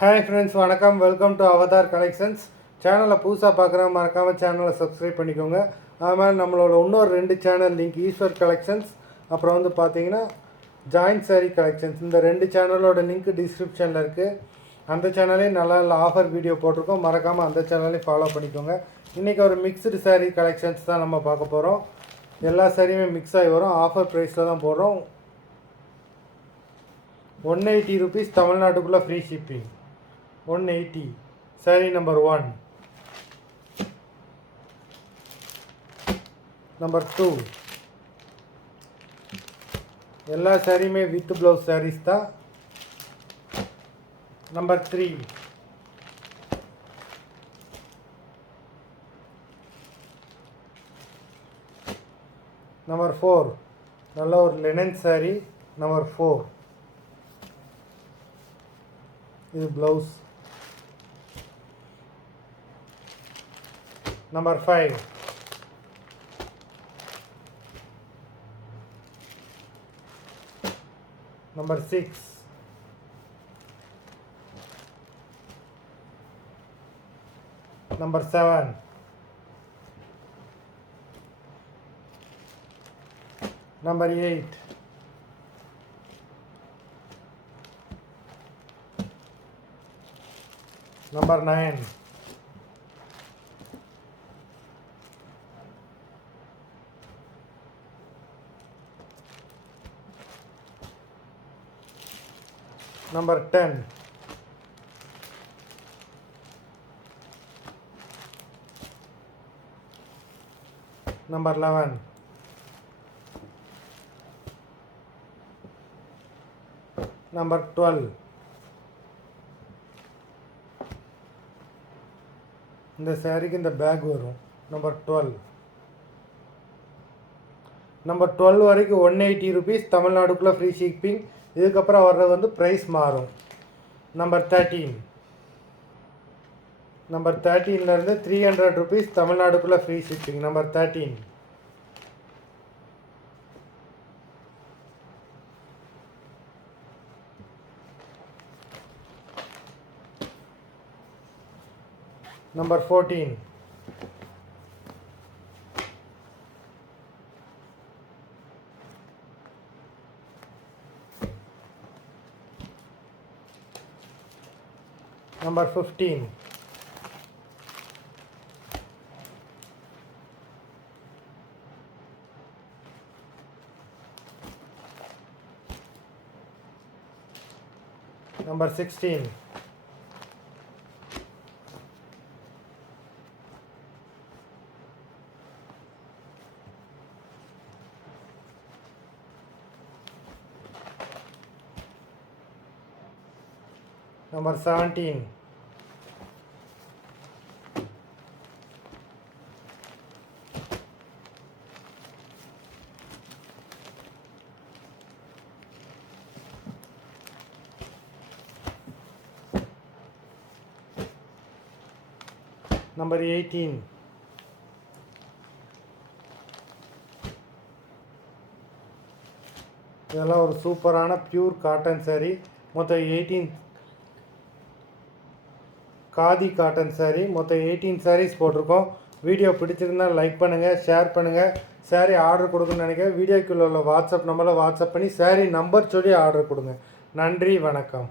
Hi friends, வணக்கம். Welcome to Avatar collections. சேனலை புதுசாக பார்க்குறவங்க மறக்காமல் சேனலை சப்ஸ்கிரைப் பண்ணிக்கோங்க. அது மாதிரி நம்மளோட இன்னொரு 2 சேனல் லிங்க், ஈஸ்வர் கலெக்ஷன்ஸ், அப்புறம் வந்து பார்த்தீங்கன்னா ஜாயின்ட் சாரீ கலெக்ஷன்ஸ். இந்த 2 சேனலோட லிங்க் டிஸ்கிரிப்ஷனில் இருக்குது. அந்த சேனலையும் நல்ல நல்ல ஆஃபர் வீடியோ போட்டிருக்கோம். மறக்காமல் அந்த சேனலையும் ஃபாலோ பண்ணிக்கோங்க. இன்றைக்கி ஒரு மிக்ஸ்டு சாரீ கலெக்ஷன்ஸ் தான் நம்ம பார்க்க போகிறோம். எல்லா சாரியுமே மிக்ஸ் ஆகி வரும். ஆஃபர் ப்ரைஸில் தான் போடுறோம். 180 rupees தமிழ்நாட்டுக்குள்ளே ஃப்ரீ ஷிப்பிங். 180. Saree number 1. Number 2. எல்லா சாரியுமே வித் ப்ளவுஸ் சாரீஸ் தான். நம்பர் 3. நம்பர் 4. நல்ல ஒரு லினன் சாரி. நம்பர் 4. இது ப்ளவுஸ். Number 5. Number 6. Number 7. Number 8. Number 9. Number 10. Number 11. Number 12. இந்த சாரிக்கு இந்த பேக் வரும். நம்பர் 12. நம்பர் 12 வரைக்கும் 180 rupees தமிழ்நாடுக்குள்ளே ஃப்ரீ ஷிப்பிங். இதுக்கப்புறம் வர்றது வந்து ப்ரைஸ் மாறும். நம்பர் 13. நம்பர் 13லேருந்து 300 rupees தமிழ்நாடுக்குள்ளே free shipping. Number 13. Number 14. Number 15. Number 16. Number 17. Number 18. இதெல்லாம் ஒரு சூப்பரான பியூர் காட்டன் சாரீ. மொத்தம் 18 காதி காட்டன் சாரீ. மொத்தம் 18 சாரீஸ் போட்டிருக்கோம். வீடியோ பிடிச்சிருந்தால் லைக் பண்ணுங்கள், ஷேர் பண்ணுங்கள். சாரீ ஆர்டர் கொடுக்கணும்னு நினைக்கிறேன். வீடியோக்குள்ள உள்ள வாட்ஸ்அப் நம்பரில் வாட்ஸ்அப் பண்ணி சாரீ நம்பர் சொல்லி ஆர்டர் கொடுங்க. நன்றி, வணக்கம்.